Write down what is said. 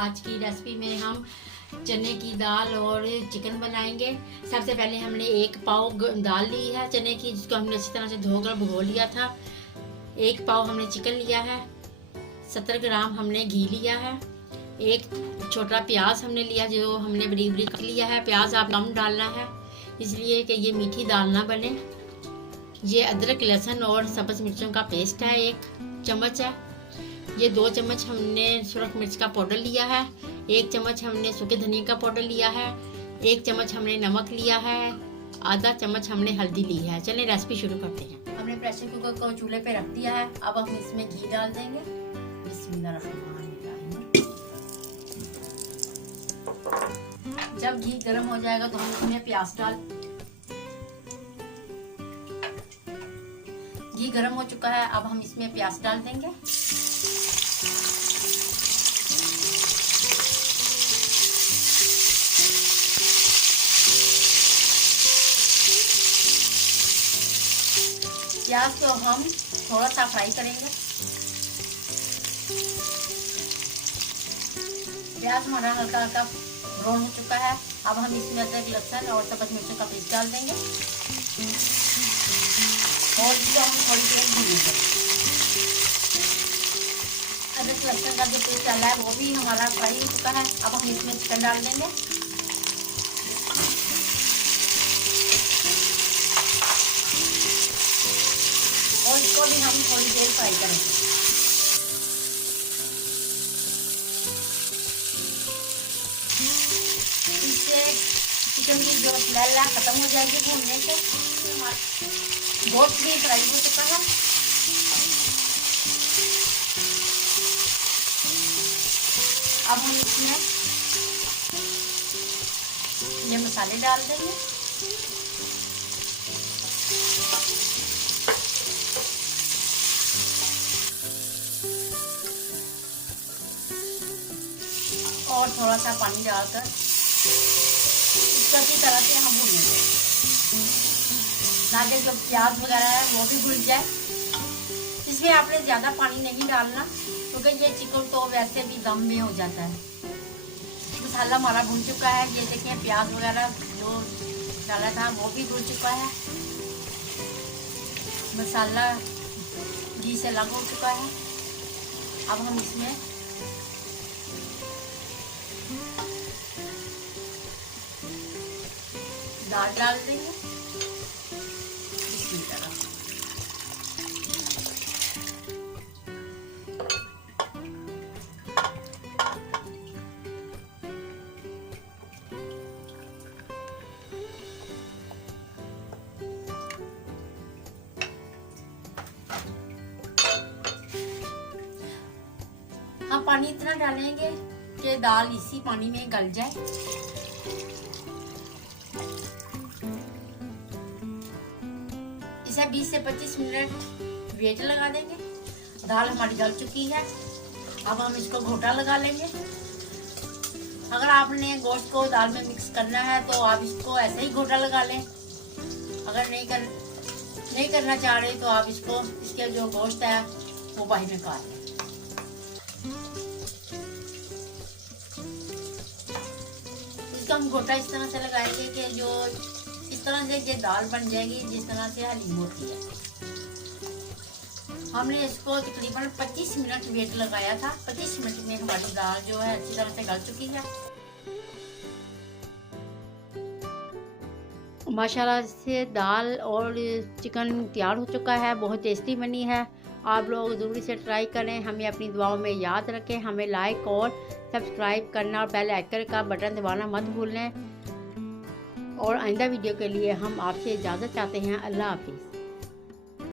आज की रेसिपी में हम चने की दाल और चिकन बनाएंगे। सबसे पहले हमने 1 पाव दाल ली है चने की, जिसको हमने अच्छी तरह से धोकर भिगो लिया था। 1 पाव हमने चिकन लिया है। 70 ग्राम हमने घी लिया है। 1 छोटा प्याज हमने लिया, जो हमने बरीक बरीक काट लिया है। प्याज आप कम डालना है, इसलिए कि ये मीठी दाल ना बने। ये अदरक लहसुन और सब्ज मिर्चों का पेस्ट है, 1 चम्मच है। ये 2 चम्मच हमने सुरख मिर्च का पाउडर लिया है। 1 चम्मच हमने सूखे धनिया का पाउडर लिया है। 1 चम्मच हमने नमक लिया है। आधा चम्मच हमने हल्दी ली है। चलिए रेसिपी शुरू करते हैं। हमने प्रेशर कुकर को चूल्हे पे रख दिया है। अब हम इसमें घी डाल देंगे। जब घी गर्म हो जाएगा तो हम इसमें प्याज डाल। घी गर्म हो चुका है, अब हम इसमें प्याज डाल देंगे। प्याज को हम थोड़ा सा फ्राई करेंगे। प्याज हमारा हल्का हल्का ब्राउन हो चुका है। अब हम इसमें अदरक लहसुन और सब्ज मिर्चों का पेस्ट डाल देंगे और इसको हम थोड़ी देर भूनेंगे। अदरक लहसुन का जो पेस्ट डाला है वो भी हमारा फ्राई हो चुका है। अब हम इसमें चिकन डाल देंगे। और इसको भी हम थोड़ी देर फ्राई करेंगे। इससे चिकन की जो स्मेल है खत्म हो जाएगी भूनने से। गोश्त भी फ्राई हो चुका है। अब हम इसमें ये मसाले डाल देंगे। और थोड़ा सा पानी डालकर इसको अच्छी तरह से हम भूनेंगे, ताकि जो प्याज वगैरह है वो भी भुन जाए। इसमें आपने ज़्यादा पानी नहीं डालना, क्योंकि ये चिकन तो वैसे भी दम में हो जाता है। मसाला हमारा भुन चुका है। ये देखें, प्याज वगैरह जो डाला था वो भी भुन चुका है। मसाला घी से अलग हो चुका है। अब हम इसमें दाल डाल देंगे। इसी तरह हम पानी इतना डालेंगे कि दाल इसी पानी में गल जाए। इसे 20 से 25 मिनट वेट लगा देंगे। दाल हमारी गल चुकी है। अब हम इसको घोटा लगा लेंगे। अगर आपने गोश्त को दाल में मिक्स करना है तो आप इसको ऐसे ही घोटा लगा लें। अगर नहीं करना चाह रहे तो आप इसको इसके जो गोश्त है वो बाहर निकाल लें। इसका हम घोटा इस तरह से लगाएंगे कि जो इस तरह से ये दाल बन जाएगी जिस तरह से हलीम होती है। हमने इसको तकरीबन 25 मिनट वेट लगाया था। 25 मिनट में हमारी दाल जो है अच्छी तरह से गल चुकी है। माशाल्लाह से दाल और चिकन तैयार हो चुका है। बहुत टेस्टी बनी है। आप लोग ज़रूर से ट्राई करें। हमें अपनी दुआओं में याद रखें। हमें लाइक और सब्सक्राइब करना और बेल आइकन का बटन दबाना मत भूलें। और आइंदा वीडियो के लिए हम आपसे इजाज़त चाहते हैं। अल्लाह हाफिज़।